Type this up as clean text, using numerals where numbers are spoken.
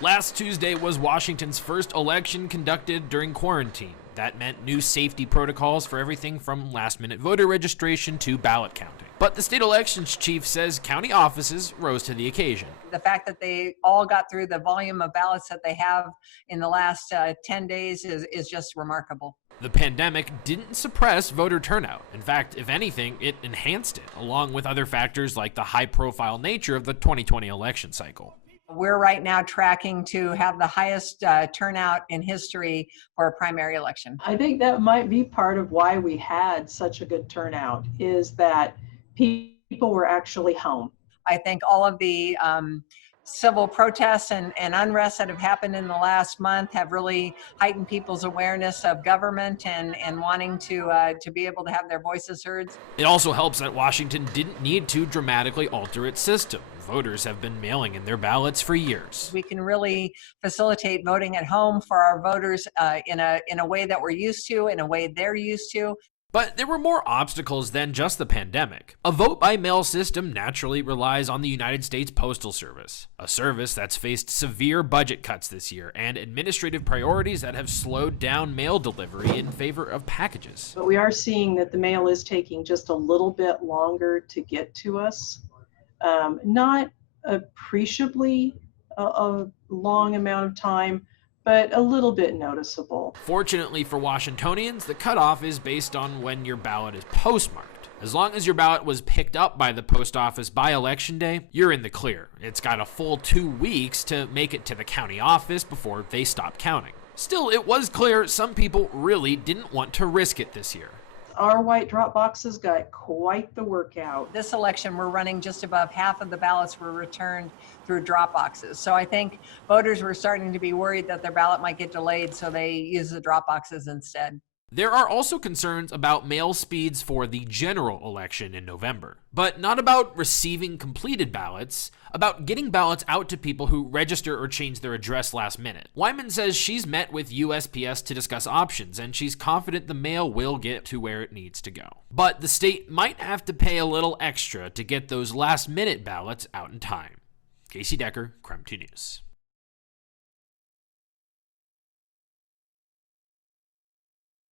Last Tuesday was Washington's first election conducted during quarantine. That meant new safety protocols for everything from last-minute voter registration to ballot counting. But the state elections chief says county offices rose to the occasion. The fact that they all got through the volume of ballots that they have in the last 10 days is just remarkable. The pandemic didn't suppress voter turnout. In fact, if anything, it enhanced it, along with other factors like the high-profile nature of the 2020 election cycle. We're right now tracking to have the highest turnout in history for a primary election. I think that might be part of why we had such a good turnout, is that people were actually home. I think all of the civil protests and unrest that have happened in the last month have really heightened people's awareness of government and wanting to be able to have their voices heard. It also helps that Washington didn't need to dramatically alter its system. Voters have been mailing in their ballots for years. We can really facilitate voting at home for our voters in a way that we're used to, in a way they're used to. But there were more obstacles than just the pandemic. A vote-by-mail system naturally relies on the United States Postal Service, a service that's faced severe budget cuts this year and administrative priorities that have slowed down mail delivery in favor of packages. But we are seeing that the mail is taking just a little bit longer to get to us. Not appreciably a long amount of time, but a little bit noticeable. Fortunately for Washingtonians, the cutoff is based on when your ballot is postmarked. As long as your ballot was picked up by the post office by Election Day, you're in the clear. It's got a full 2 weeks to make it to the county office before they stop counting. Still, it was clear some people really didn't want to risk it this year. Our white drop boxes got quite the workout. This election, we're running just above half of the ballots were returned through drop boxes. So I think voters were starting to be worried that their ballot might get delayed, so they use the drop boxes instead. There are also concerns about mail speeds for the general election in November, but not about receiving completed ballots, about getting ballots out to people who register or change their address last minute. Wyman says she's met with USPS to discuss options, and she's confident the mail will get to where it needs to go. But the state might have to pay a little extra to get those last-minute ballots out in time. Casey Decker, KREM 2 News.